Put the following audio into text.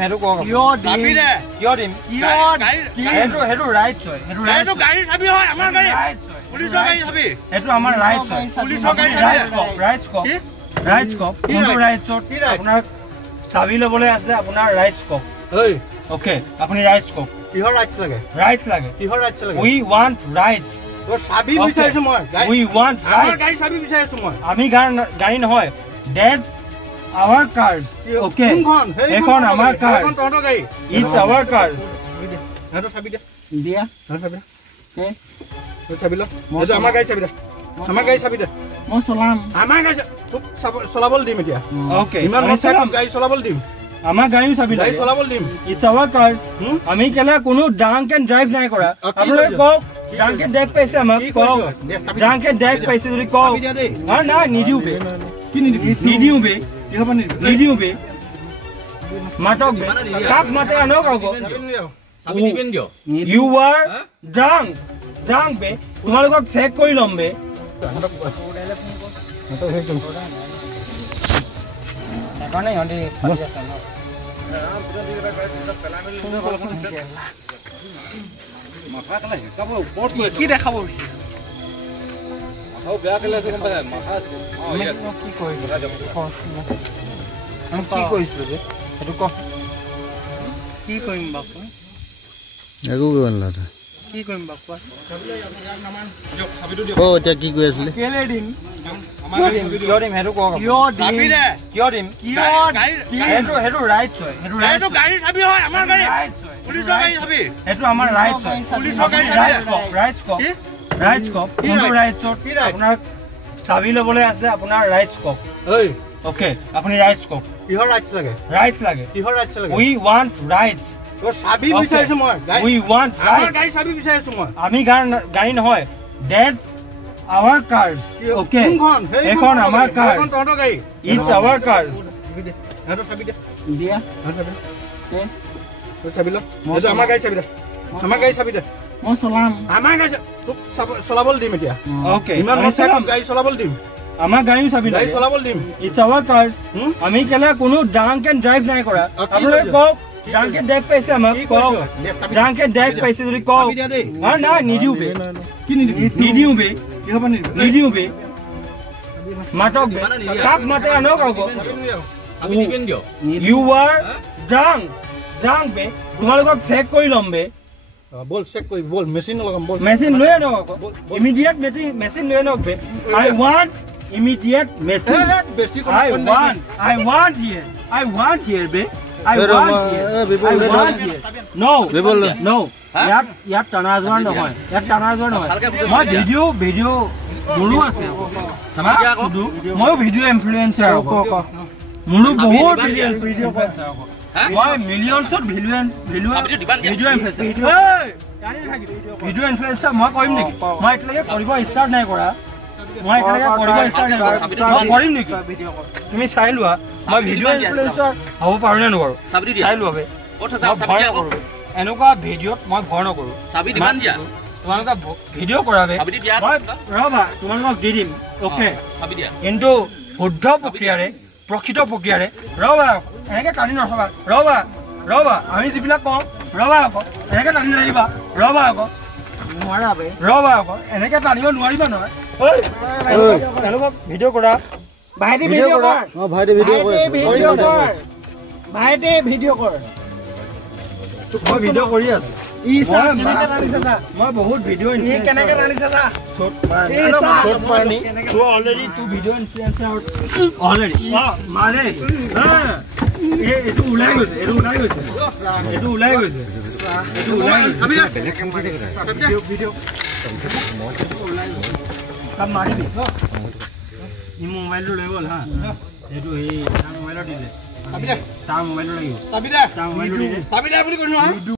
হেতু কক চাবি দে কিয় দিম হেতু ৰাইট হয় হেতু গাড়ী চাবি হয় আমাৰ গাড়ী পুলিচৰ গাড়ী চাবি হেতু আমাৰ ৰাইট হয় পুলিচৰ গাড়ী ৰাইট কক কোনটো ৰাইট আপোনাৰ চাবি লবলৈ আছে আপোনাৰ ৰাইট কক ওকে আপুনি ৰাইট কক কিহৰ ৰাইট লাগে কিহৰ ৰাইট লাগে উই ওয়ান্ট ৰাইটস চাবি বিচাৰিছো মই উই ওয়ান্ট ৰাইট আমাৰ গাড়ী চাবি বিচাৰিছো মই আমি গাড়ী নহয় দ্যাটস our cars okay এখন আমাৰ কাৰ এখন তহঁতৰ গাড়ী it's our cars হেতু চাবি দে দিয়া চাবি কে চাবি ল মই আমাৰ গাড়ী চাবি দে আমাৰ গাড়ী চাবি দে মই চলাম আমাৰ গাড়ী তোক চলাবল দিম এতিয়া ওকে ইমান গাড়ী চলাবল দিম আমাৰ গাড়ী চাবি গাড়ী চলাবল দিম it's our cars আমি কেলা কোনো ড্ৰাংক এণ্ড ড্ৰাইভ নাই কৰা আপোনালোকে কক ড্ৰাংক এণ্ড ড্ৰাইভ পাইছে আমাক কক ড্ৰাংক এণ্ড ড্ৰাইভ পাইছে যদি কক না নিদিও বে কি নিদিও বে কি হ'ব নিদিও বে মাটক বে কাক মাতে আনক আকৌ চাবি দিবেন কিয় you are drunk বে তোমালোকক চেক কৰি লম বে এখানে হন্ডি পাতি আছে ন মাথা কলে হিসাব ওপৰত কি দেখাব বিছে মাথাও বেয়া কলে আছে কোনটা মাথা আছে আমি কি কৰিছো আমি কি কৰিছো বে এটো ক কি কৰিম বাপু একো কৰিব নালাগে কি কৰিম বাপু ও এটা কি কৈ আছিল কেলে দিম কিয় দিম হেতু কক চাবি দে কিয় দিম হেতু ৰাইট হয় হেতু গাড়ী চাবি হয় আমাৰ গাড়ী পুলিচৰ গাড়ী চাবি হেতু আমাৰ ৰাইট হয় পুলিচৰ গাড়ী ৰাইট কক কোনটো ৰাইট আপোনাৰ চাবি লবলৈ আছে আপোনাৰ ৰাইট কক ওকে আপুনি ৰাইট কক কিহৰ ৰাইট লাগে কিহৰ ৰাইট লাগে উই ওয়ান্ট ৰাইটস চাবি বিচাৰিছো মই উই ওয়ান্ট আমাৰ গাড়ী চাবি বিচাৰিছো মই আমি গাড়ী নহয় দ্যাটস our cars okay এখন আমাৰ কাৰ এখন তহঁতৰ গাড়ী it's our cars হেতু চাবি দে দিয়া চাবি কে চাবি ল মই আমাৰ গাড়ী চাবি দে আমাৰ গাড়ী চাবি দে মই চলাম আমাৰ গাড়ী তোক চলাবল দিম এতিয়া ওকে ইমান গাড়ী চলাবল দিম আমাৰ গাড়ী চাবি গাড়ী চলাবল দিম it's our cars আমি কেলা কোনো ড্ৰাংক এণ্ড ড্ৰাইভ নাই কৰা আপোনালোকে কক ড্ৰাংক এণ্ড ড্ৰাইভ পাইছে আমাক কক ড্ৰাংক এণ্ড ড্ৰাইভ পাইছে যদি কক না নিদিও বে কি নিদিও বে কি হ'ব নিদিও বে মাটক বে কাক মাতে আনক আকৌ চাবি দিবেন কিয় you are drunk বে তোমালোকক চেক কৰি লম বে বল চেক কৰি বল মেচিন লগাম বল মেচিন লৈ আনক আকৌ ইমিডিয়েট মেচিন লৈ আনক বে I want immediate message I want here be I want here no ইয়াত টানাজোৱা নহয় মই ভিডিও মোৰো আছে মই ভিডিও ইনফ্লুয়েন্সাৰ মোৰো বহুত ভিডিও ইনফ্লুয়েন্সাৰ মই মিলিয়নছত ভিডিও ইনফ্লুয়েন্সাৰ মই কৰিম নেকি মই এতিয়ালৈকে কৰিব ষ্টাৰ্ট নাই কৰা মই কৰিম নেকি তুমি চাই লোৱা মই ভিডিও ইনফ্লুয়েন্সাৰ হ'ব পাৰো নে নোৱাৰো চাই লোৱা বে এনেকুৱা ভিডিঅ'ত মই ভয় নকৰো চাবি দিমান দিয়া তোমালোকে ভিডিঅ' কৰাবে মই ৰবা তোমালোকক দি দিম ওকে চাবি দিয়া কিন্তু শুদ্ধ প্ৰক্ৰিয়াৰে প্ৰকৃত প্ৰক্ৰিয়াৰে ৰবা এনেকে টানি নথবা ৰবা আমি যিবিলাক কওঁ ৰবা আকৌ এনেকে টানি নাহিবা ৰবা আকৌ নোৱাৰাবে ৰবা আকৌ এনেকে টানিব নোৱাৰিবা নহয় এনেকুৱা ভিডিঅ' কৰা ভাইটি ভিডিঅ' কৰ ভাইটি ভিডিঅ' কৰ মই ভিডিঅ' কৰি আছো মই বহুত ভিডিঅ' কেনেকে ৰানিছা already two video' influencer already মানে এইটো ওলাই গৈছে মাৰিবি ই মোবাইলটো লৈ গ'ল হা এইটো তাৰ মোবাইলত দিলে তাৰ মোবাইলটো লাগিব